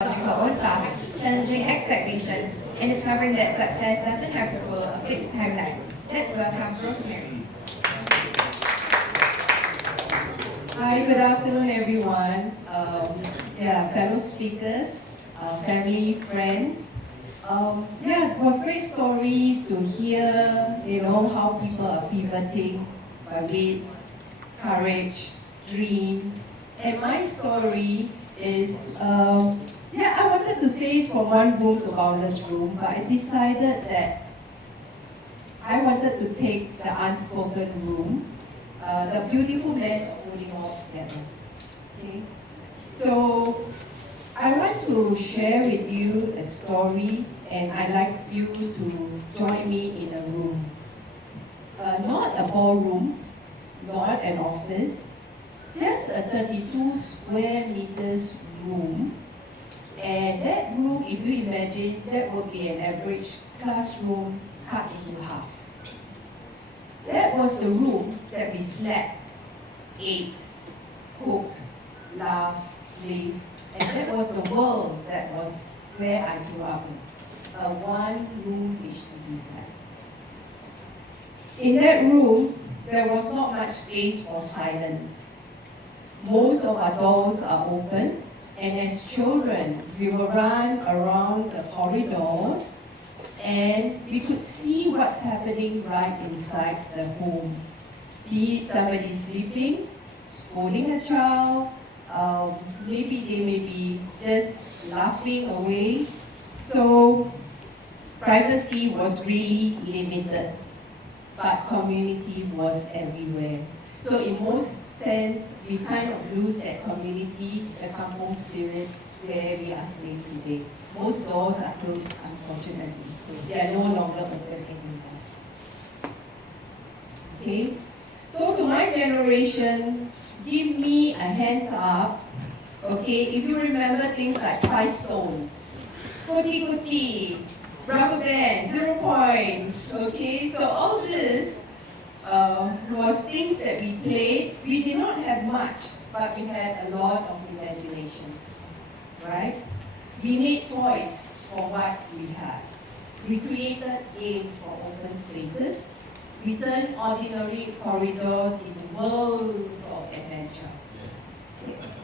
your own path, challenging expectations, and discovering that success doesn't have to follow a fixed timeline. Let's welcome Rosemary. Hi, good afternoon, everyone. Fellow speakers, family, friends. It was a great story to hear, how people are pivoting by wits, courage, dreams. And my story is, I wanted to say from one room to boundless room, but I decided that I wanted to take the unspoken room, the beautiful mess of holding all together. Okay? So I want to share with you a story, and I'd like you to join me in a room. Not a ballroom, not an office, just a 32 square meters room. And that room, if you imagine, that would be an average classroom cut into half. That was the room that we slept, ate, cooked, laughed, lived, and that was the world that was where I grew up in, a one-room HDB flat. In that room, there was not much space for silence. Most of our doors are open, and as children, we would run around the corridors and we could see what's happening right inside the home. Be it somebody sleeping, scolding a child, maybe they may be just laughing away. So privacy was really limited, but community was everywhere. So in most sense, we kind of lose that community, the kampong spirit, where we are staying today. Most doors are closed, unfortunately. They are no longer open anymore. Okay? So to my generation, give me a hands up, okay, if you remember things like 5 stones, kuti, rubber band, 0 points, okay? So all this was things that we played. We did not have much, but we had a lot of imaginations, right? We made toys for what we had. We created games for open spaces. We turned ordinary corridors into worlds of adventure. Yes.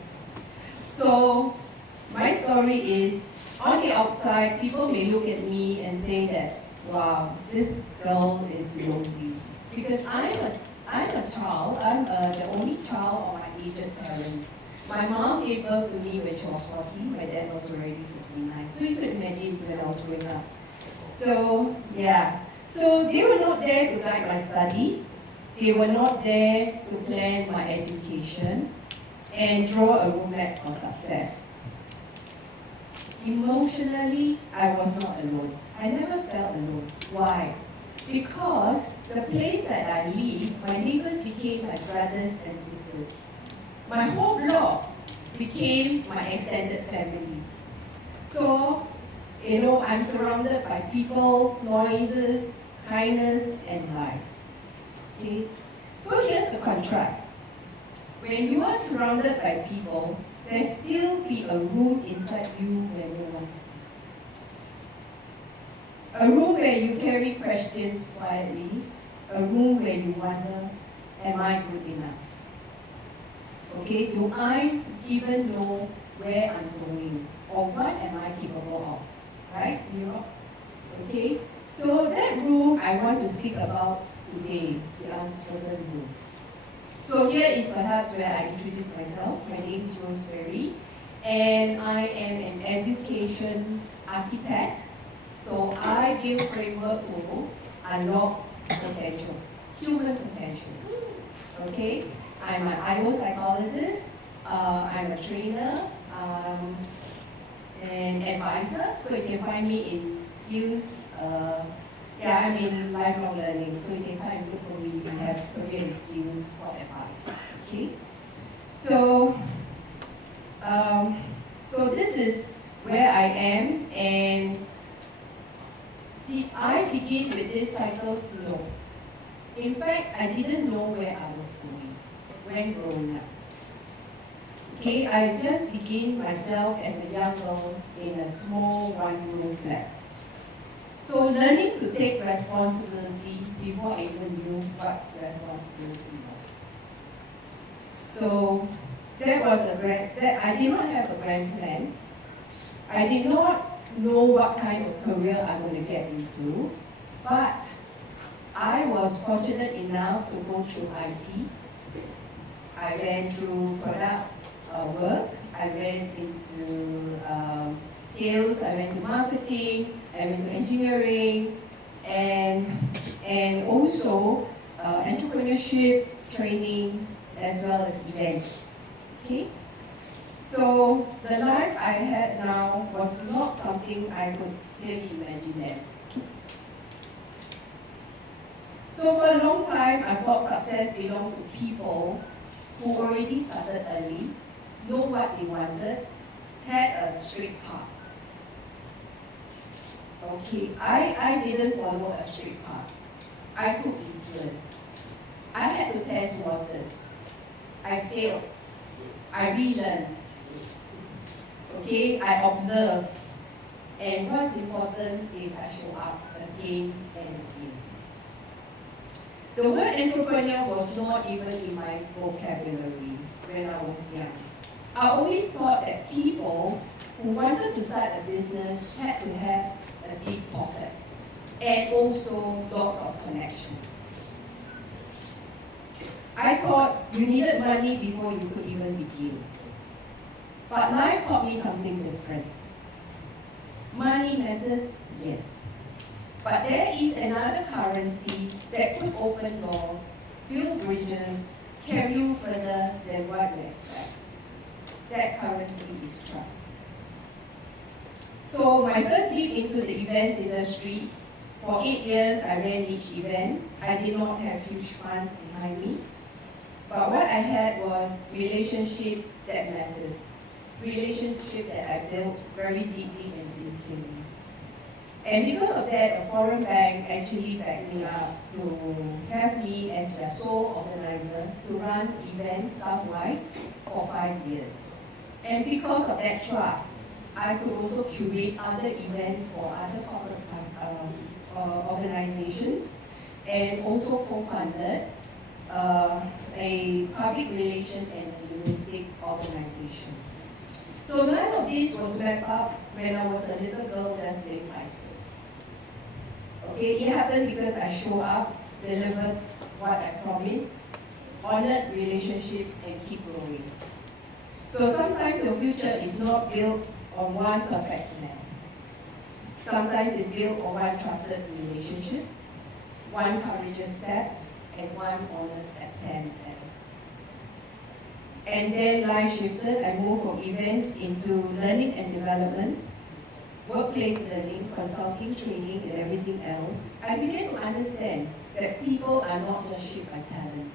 So my story is, on the outside, people may look at me and say that, wow, this girl is lonely. Because I'm a child, I'm the only child of my aged parents. My mom gave birth to me when she was 40, my dad was already 59. So you could imagine when I was growing up. So, yeah. So they were not there to guide my studies. They were not there to plan my education and draw a roadmap for success. Emotionally, I was not alone. I never felt alone. Why? Because the place that I live, my neighbors became my brothers and sisters. My whole block became my extended family. So, I'm surrounded by people, noises, kindness, and life. Okay? So here's the contrast. When you are surrounded by people, there still be a room inside you where no one sees. A room where you carry questions quietly, a room where you wonder, am I good enough? Okay, do I even know where I'm going? Or what am I capable of? Right, Nero? Okay, so that room I want to speak about today, the unspoken room. So here is perhaps where I introduce myself. My name is Rosemary, and I am an education architect. So I build framework to unlock potential, human potentials. Okay, I'm an IO psychologist. I'm a trainer and advisor. So you can find me in skills. I'm in lifelong learning. So you can come and look for me. We have career and skills for advice. Okay. So this is where I am, and did I begin with this title? No. In fact, I didn't know where I was going when growing up. Okay, I just began myself as a young girl in a small one-room flat. So learning to take responsibility before I even knew what responsibility was. So that was I did not have a grand plan. I did not know what kind of career I'm going to get into, but I was fortunate enough to go through IT. I went through product work, I went into sales, I went to marketing, I went to engineering, and also entrepreneurship training as well as events. Okay? So the life I had now was not something I could clearly imagine then. So for a long time, I thought success belonged to people who already started early, know what they wanted, had a straight path. Okay, I didn't follow a straight path. I took detours. I had to test waters. I failed. I relearned. Okay, I observed. And what's important is I show up again and again. The word entrepreneur was not even in my vocabulary when I was young. I always thought that people who wanted to start a business had to have a deep pocket and also lots of connection. I thought you needed money before you could even begin. But life taught me something different. Money matters, yes. But there is another currency that could open doors, build bridges, carry you further than what you expect. That currency is trust. So my first leap into the events industry, for 8 years I ran niche events. I did not have huge funds behind me. But what I had was relationship that matters. Relationship that I built very deeply and sincerely. And because of that, a foreign bank actually backed me up to have me as their sole organizer to run events staff-wide for 5 years. And because of that trust, I could also curate other events for other corporate organizations and also co-funded a public relation and a linguistic organization. So none of this was wrapped up when I was a little girl just playing bicycles. Okay, it happened because I showed up, delivered what I promised, honored relationship, and keep growing. So sometimes your future is not built on one perfect plan. Sometimes it's built on one trusted relationship, one courageous step, and one honest attempt at it. And then life shifted. I moved from events into learning and development, workplace learning, consulting, training, and everything else. I began to understand that people are not just shaped by talent.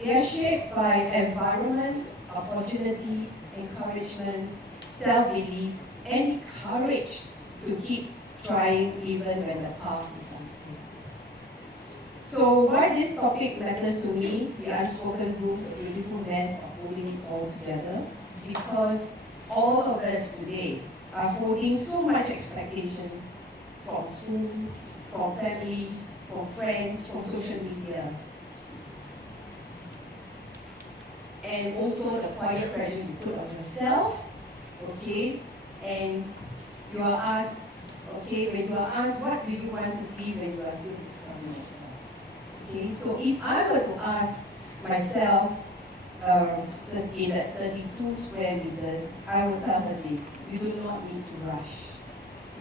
They are shaped by environment, opportunity, encouragement, self-belief, and courage to keep trying even when the path is unclear. So why this topic matters to me, the unspoken rule, the beautiful mess of holding it all together, because all of us today are holding so much expectations from school, from families, from friends, from social media. And also the quiet pressure you put on yourself, okay? And you are asked, okay, when you are asked what do you want to be when you are still discovering yourself? Okay, so if I were to ask myself in that 32 square meters, I will tell her this: you do not need to rush.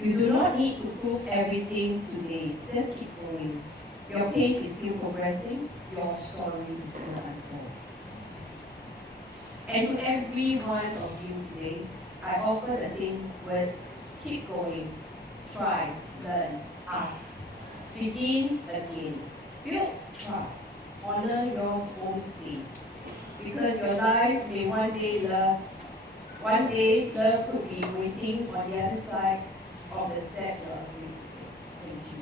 You do not need to prove everything today. Just keep going. Your pace is still progressing. Your story is still unfolding. And to every one of you today, I offer the same words: keep going, try, learn, ask, begin again, build trust, honor your own space. Because your life may one day love could be waiting on the other side of the step you're afraid to take. Thank you.